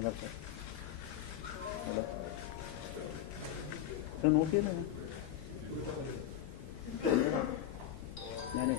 आधार card hello तो note किया था मैंने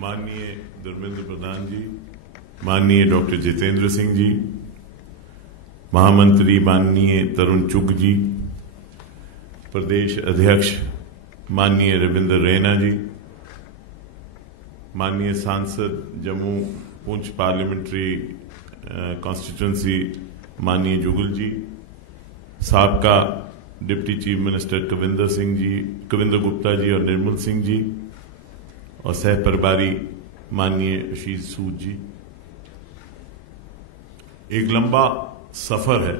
माननीय धर्मेंद्र प्रधान जी, माननीय डॉक्टर जितेंद्र सिंह जी, महामंत्री माननीय तरुण चुग जी, प्रदेश अध्यक्ष माननीय रविंद्र रैना जी, माननीय सांसद जम्मू पुंछ पार्लियामेंट्री कॉन्स्टिट्यूंसी माननीय जुगल जी, साबका deputy chief minister Kavinder Gupta ji और निर्मल सिंह जी, और सह प्रभारी माननीय आशीष सूद जी। एक लंबा सफर है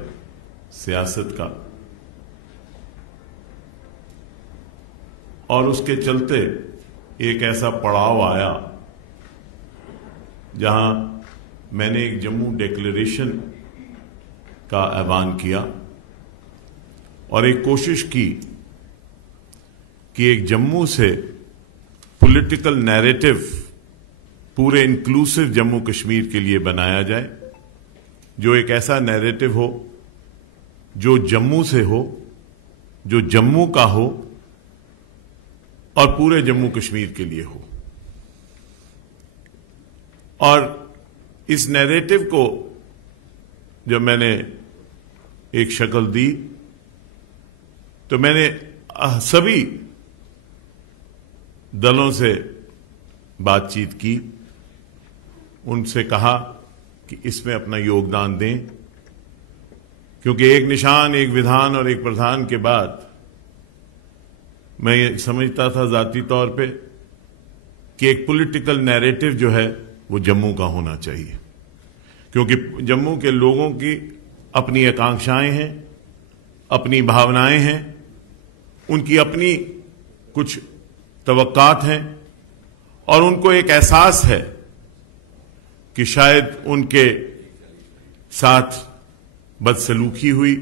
सियासत का और उसके चलते एक ऐसा पड़ाव आया जहां मैंने एक जम्मू डिक्लेरेशन का ऐलान किया और एक कोशिश की कि एक जम्मू से पॉलिटिकल नैरेटिव पूरे इंक्लूसिव जम्मू कश्मीर के लिए बनाया जाए, जो एक ऐसा नैरेटिव हो जो जम्मू से हो, जो जम्मू का हो और पूरे जम्मू कश्मीर के लिए हो। और इस नैरेटिव को जब मैंने एक शक्ल दी तो मैंने सभी दलों से बातचीत की, उनसे कहा कि इसमें अपना योगदान दें, क्योंकि एक निशान, एक विधान और एक प्रधान के बाद मैं ये समझता था जाती तौर पे कि एक पॉलिटिकल नैरेटिव जो है वो जम्मू का होना चाहिए, क्योंकि जम्मू के लोगों की अपनी आकांक्षाएं हैं, अपनी भावनाएं हैं, उनकी अपनी कुछ तवक्कात हैं और उनको एक एहसास है कि शायद उनके साथ बदसलूकी हुई,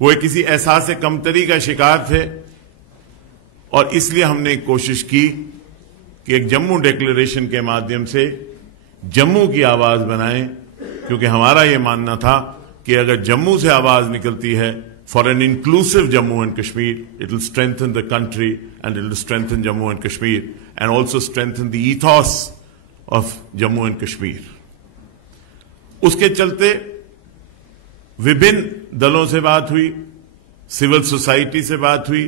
वो किसी एहसास से कमतरी का शिकार थे। और इसलिए हमने एक कोशिश की कि एक जम्मू डिक्लेरेशन के माध्यम से जम्मू की आवाज बनाएं, क्योंकि हमारा यह मानना था कि अगर जम्मू से आवाज निकलती है for an inclusive Jammu and Kashmir, it will strengthen the country and it will strengthen Jammu and Kashmir and also strengthen the ethos of Jammu and Kashmir. उसके चलते विभिन्न दलों से बात हुई, सिविल सोसाइटी से बात हुई,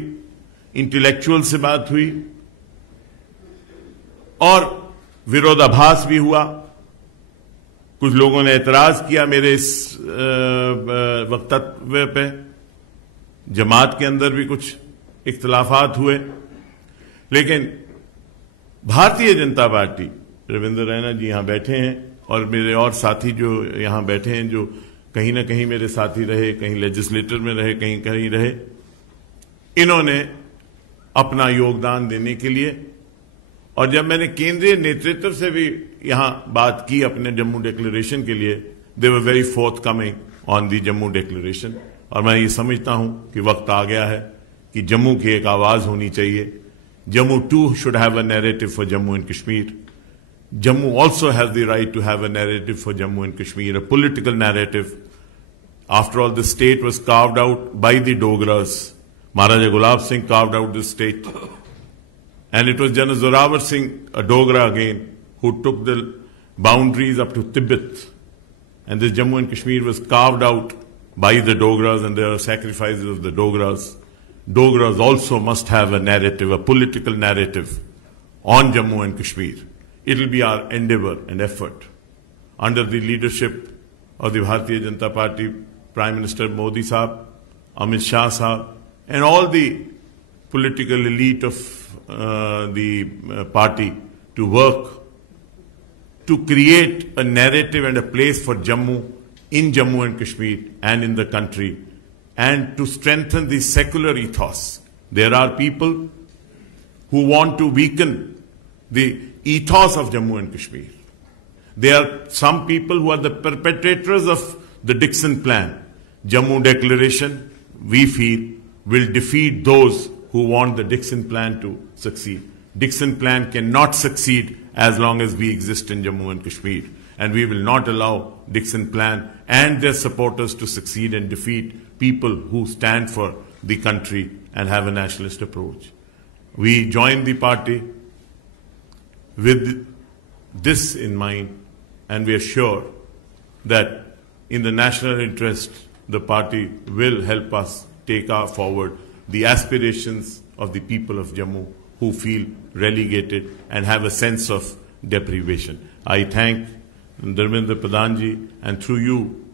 इंटेलेक्चुअल से बात हुई और विरोधाभास भी हुआ। कुछ लोगों ने एतराज किया मेरे इस वक्तव्य पे, जमात के अंदर भी कुछ इख्तिलाफात हुए, लेकिन भारतीय जनता पार्टी, रविंद्र रैना जी यहां बैठे हैं और मेरे और साथी जो यहाँ बैठे हैं, जो कहीं ना कहीं मेरे साथी रहे, कहीं लेजिस्लेटर में रहे, कहीं कहीं रहे, इन्होंने अपना योगदान देने के लिए, और जब मैंने केंद्रीय नेतृत्व से भी यहां बात की अपने जम्मू डिक्लेरेशन के लिए, they were very forthcoming on the Jammu declaration. और मैं ये समझता हूं कि वक्त आ गया है कि जम्मू की एक आवाज होनी चाहिए। Jammu to should have a narrative for Jammu and Kashmir. Jammu also has the right to have a narrative for Jammu and Kashmir, a political narrative. After all, the state was carved out by the Dogras. Maharaja Gulab Singh carved out the state. And it was General Zorawar Singh, a Dogra again, who took the boundaries up to Tibet. And this Jammu and Kashmir was carved out by the Dogras, and there are sacrifices of the Dogras. Dogras also must have a narrative, a political narrative on Jammu and Kashmir. It will be our endeavor and effort under the leadership of the Bharatiya Janata Party, Prime Minister Modi Sahab, Amit Shah Sahab, and all the political elite of the party to work to create a narrative and a place for Jammu in Jammu and Kashmir and in the country, and to strengthen the secular ethos. There are people who want to weaken the ethos of Jammu and Kashmir. There are some people who are the perpetrators of the Dixon Plan. Jammu Declaration, we feel, will defeat those who want the Dixon Plan to succeed. Dixon Plan cannot succeed as long as we exist in Jammu and Kashmir. And we will not allow Dixon Plan and their supporters to succeed and defeat people who stand for the country and have a nationalist approach. We join the party with this in mind, and we are sure that in the national interest, the party will help us take forward the aspirations of the people of Jammu who feel relegated and have a sense of deprivation. I thank Dharmendra Pradhan ji, and through you,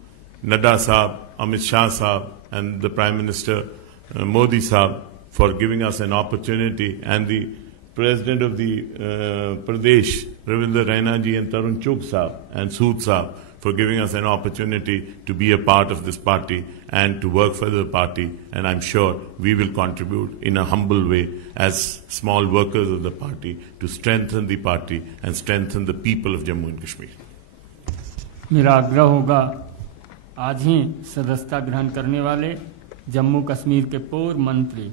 Nadda Sahab, Amit Shah Sahab, and the Prime Minister Modi Sahab for giving us an opportunity, and the President of the Pradesh, Ravinder Raina ji, and Tarun Chugh Sahab and Sood Sahab for giving us an opportunity to be a part of this party and to work for the party. And I'm sure we will contribute in a humble way as small workers of the party to strengthen the party and strengthen the people of Jammu and Kashmir. मेरा आग्रह होगा आज ही सदस्यता ग्रहण करने वाले जम्मू कश्मीर के पूर्व मंत्री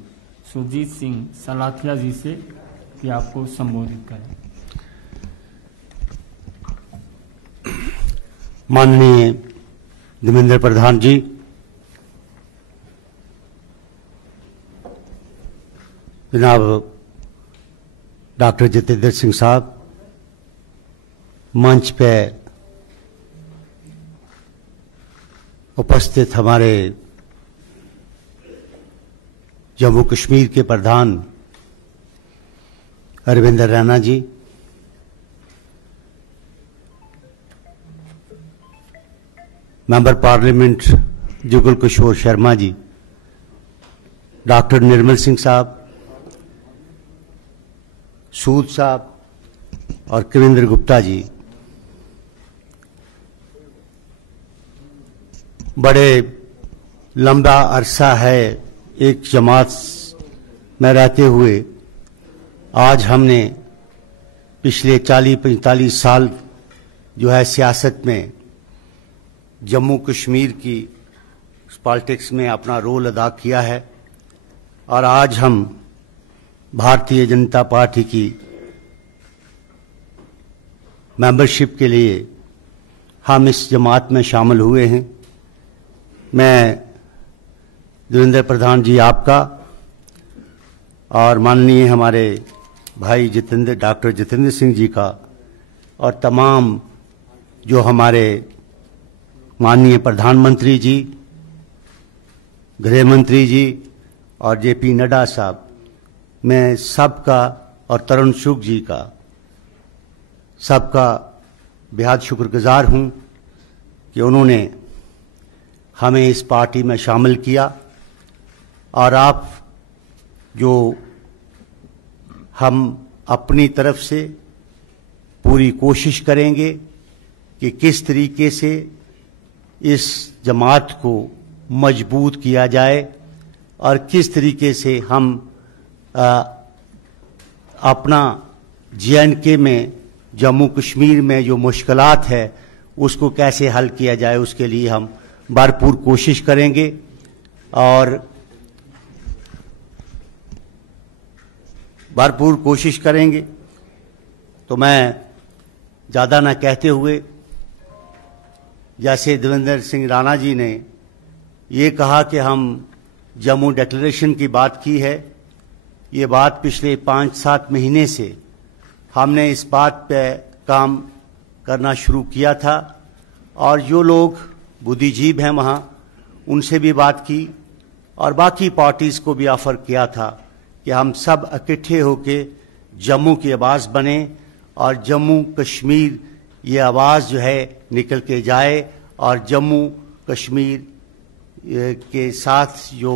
सुरजीत सिंह सलाथिया जी से कि आपको संबोधित करें। माननीय धर्मेंद्र प्रधान जी, जनाब डॉक्टर जितेंद्र सिंह साहब, मंच पे उपस्थित हमारे जम्मू कश्मीर के प्रधान रविंदर रैना जी, member parliament Jugal Kishore Sharma ji, doctor Nirmal Singh साहब, सूद साहब और कविंद्र गुप्ता जी, बड़े लंबा अरसा है एक जमात में रहते हुए आज हमने पिछले 40-45 साल जो है सियासत में जम्मू कश्मीर की पॉलिटिक्स में अपना रोल अदा किया है, और आज हम भारतीय जनता पार्टी की मेंबरशिप के लिए हम इस जमात में शामिल हुए हैं। मैं धर्मेंद्र प्रधान जी आपका और माननीय हमारे भाई डॉक्टर जितेंद्र सिंह जी का और तमाम जो हमारे माननीय प्रधानमंत्री जी, गृह मंत्री जी और जेपी नड्डा साहब, मैं सबका और तरुण चुग जी का सबका बेहद शुक्रगुजार हूं कि उन्होंने हमें इस पार्टी में शामिल किया, और आप जो हम अपनी तरफ से पूरी कोशिश करेंगे कि किस तरीके से इस जमात को मजबूत किया जाए और किस तरीके से हम अपना JNK में, जम्मू कश्मीर में जो मुश्किलात है उसको कैसे हल किया जाए, उसके लिए हम भरपूर कोशिश करेंगे। और भरपूर कोशिश करेंगे। तो मैं ज़्यादा ना कहते हुए, जैसे देवेंद्र सिंह राणा जी ने ये कहा कि हम जम्मू डिक्लेरेशन की बात की है, ये बात पिछले 5-7 महीने से हमने इस बात पे काम करना शुरू किया था और जो लोग बुद्धिजीवी हैं वहाँ उनसे भी बात की और बाकी पार्टीज़ को भी ऑफर किया था कि हम सब इकट्ठे होके जम्मू की आवाज़ बने और जम्मू कश्मीर ये आवाज़ जो है निकल के जाए और जम्मू कश्मीर के साथ जो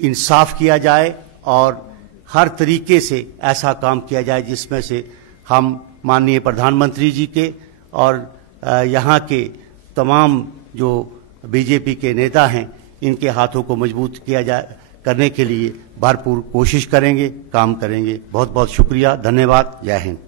इंसाफ किया जाए और हर तरीके से ऐसा काम किया जाए जिसमें से हम माननीय प्रधानमंत्री जी के और यहाँ के तमाम जो बीजेपी के नेता हैं इनके हाथों को मजबूत किया जाए, करने के लिए भरपूर कोशिश करेंगे, काम करेंगे। बहुत बहुत शुक्रिया, धन्यवाद, जय हिंद।